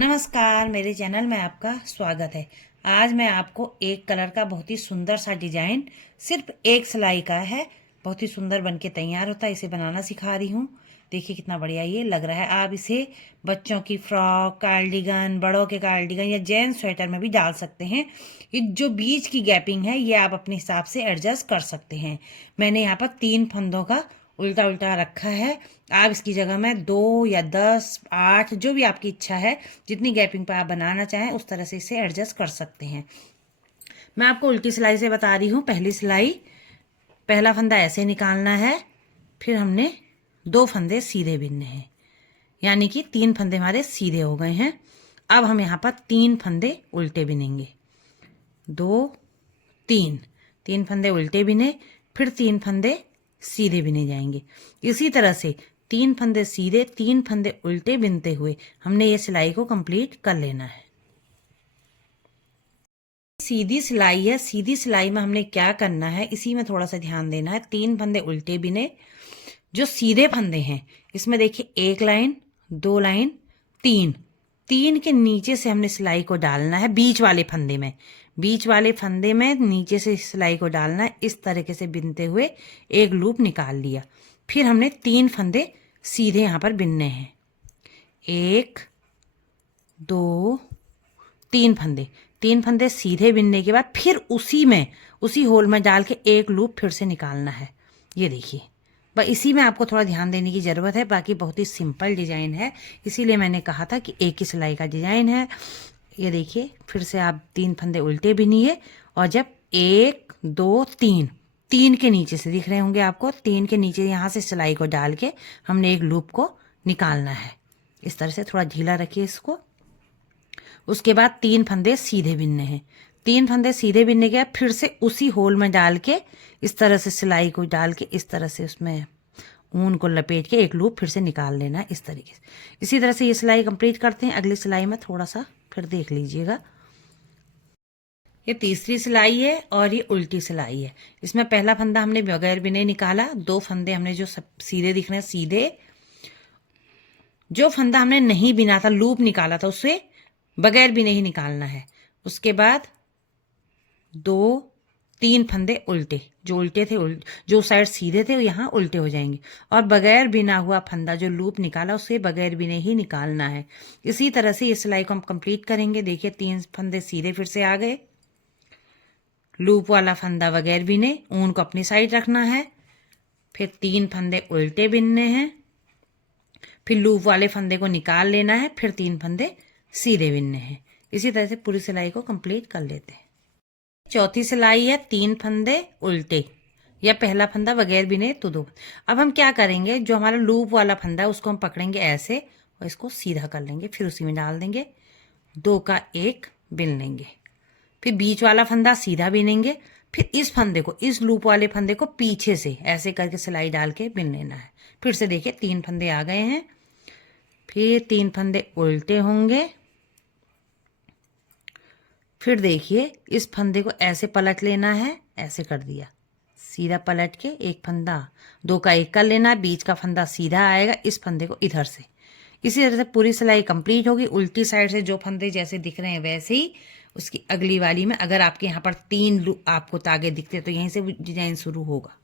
नमस्कार, मेरे चैनल में आपका स्वागत है। आज मैं आपको एक कलर का बहुत ही सुंदर सा डिजाइन सिर्फ एक सिलाई का है, बहुत ही सुंदर बनके तैयार होता है, इसे बनाना सिखा रही हूँ। देखिए कितना बढ़िया ये लग रहा है। आप इसे बच्चों की फ्रॉक, कार्डिगन, बड़ों के कार्डिगन या जेंट्स स्वेटर में भी डाल सकते हैं। ये जो बीच की गैपिंग है ये आप अपने हिसाब से एडजस्ट कर सकते हैं। मैंने यहाँ पर 3 फंदों का उल्टा उल्टा रखा है। आप इसकी जगह में 2 या 10, 8 जो भी आपकी इच्छा है, जितनी गैपिंग पर आप बनाना चाहें उस तरह से इसे एडजस्ट कर सकते हैं। मैं आपको उल्टी सिलाई से बता रही हूँ। पहली सिलाई, पहला फंदा ऐसे निकालना है, फिर हमने 2 फंदे सीधे बिनने हैं, यानी कि 3 फंदे हमारे सीधे हो गए हैं। अब हम यहाँ पर 3 फंदे उल्टे बिनेंगे। 2, 3, 3 फंदे उल्टे बिने, फिर 3 फंदे सीधे बिने जाएंगे। इसी तरह से 3 फंदे सीधे, 3 फंदे उल्टे बिनते हुए हमने ये सिलाई को कंप्लीट कर लेना है। सीधी सिलाई है, सीधी सिलाई में हमने क्या करना है, इसी में थोड़ा सा ध्यान देना है। 3 फंदे उल्टे बिने, जो सीधे फंदे हैं इसमें देखिए 1 लाइन, 2 लाइन, 3, 3 के नीचे से हमने सिलाई को डालना है। बीच वाले फंदे में, बीच वाले फंदे में नीचे से सिलाई को डालना है। इस तरीके से बिनते हुए एक लूप निकाल लिया। फिर हमने 3 फंदे सीधे यहाँ पर बिनने हैं। 1, 2, 3 फंदे, 3 फंदे सीधे बिनने के बाद फिर उसी होल में डाल के एक लूप फिर से निकालना है। ये देखिए, बस इसी में आपको थोड़ा ध्यान देने की ज़रूरत है। बाकी बहुत ही सिंपल डिज़ाइन है, इसीलिए मैंने कहा था कि एक ही सिलाई का डिज़ाइन है। ये देखिए, फिर से आप 3 फंदे उल्टे बिनिए, और जब 1, 2, 3, 3 के नीचे से दिख रहे होंगे आपको, 3 के नीचे यहाँ से सिलाई को डाल के हमने एक लूप को निकालना है। इस तरह से थोड़ा ढीला रखिए इसको। उसके बाद 3 फंदे सीधे बिनने हैं। 3 फंदे सीधे बिनने के बाद फिर से उसी होल में डाल के इस तरह से सिलाई को डाल के इस तरह से उसमें ऊन को लपेट के एक लूप फिर से निकाल लेना है, इस तरीके से। इसी तरह से ये सिलाई कंप्लीट करते हैं। अगली सिलाई में थोड़ा सा फिर देख लीजिएगा। ये तीसरी सिलाई है और ये उल्टी सिलाई है। इसमें पहला फंदा हमने बगैर बिने निकाला, 2 फंदे हमने जो सब सीधे दिख रहे हैं सीधे, जो फंदा हमने नहीं बिना था, लूप निकाला था, उससे बगैर भी नहीं निकालना है। उसके बाद 2, 3 फंदे उल्टे, जो उल्टे थे, जो साइड सीधे थे यहाँ उल्टे हो जाएंगे, और बगैर बिना हुआ फंदा जो लूप निकाला उससे बगैर बिने ही निकालना है। इसी तरह से इस सिलाई को हम कंप्लीट करेंगे। देखिए 3 फंदे सीधे फिर से आ गए, लूप वाला फंदा बगैर बिने, ऊन को अपनी साइड रखना है, फिर 3 फंदे उल्टे बिनने हैं, फिर लूप वाले फंदे को निकाल लेना है, फिर 3 फंदे सीधे बिनने हैं। इसी तरह से पूरी सिलाई को कंप्लीट कर लेते हैं। चौथी सिलाई है 3 फंदे उल्टे, या पहला फंदा बगैर बिने तो 2। अब हम क्या करेंगे, जो हमारा लूप वाला फंदा है उसको हम पकड़ेंगे ऐसे और इसको सीधा कर लेंगे, फिर उसी में डाल देंगे, 2 का 1 बिन लेंगे, फिर बीच वाला फंदा सीधा बिनेंगे, फिर इस फंदे को, इस लूप वाले फंदे को पीछे से ऐसे करके सिलाई डाल के बिन लेना है। फिर से देखिए 3 फंदे आ गए हैं, फिर 3 फंदे उल्टे होंगे, फिर देखिए इस फंदे को ऐसे पलट लेना है, ऐसे कर दिया, सीधा पलट के एक फंदा, 2 का 1 कर लेना है, बीच का फंदा सीधा आएगा, इस फंदे को इधर से। इसी तरह से पूरी सिलाई कंप्लीट होगी। उल्टी साइड से जो फंदे जैसे दिख रहे हैं वैसे ही उसकी अगली वाली में, अगर आपके यहाँ पर 3 आपको तागे दिखते तो यहीं से डिजाइन शुरू होगा।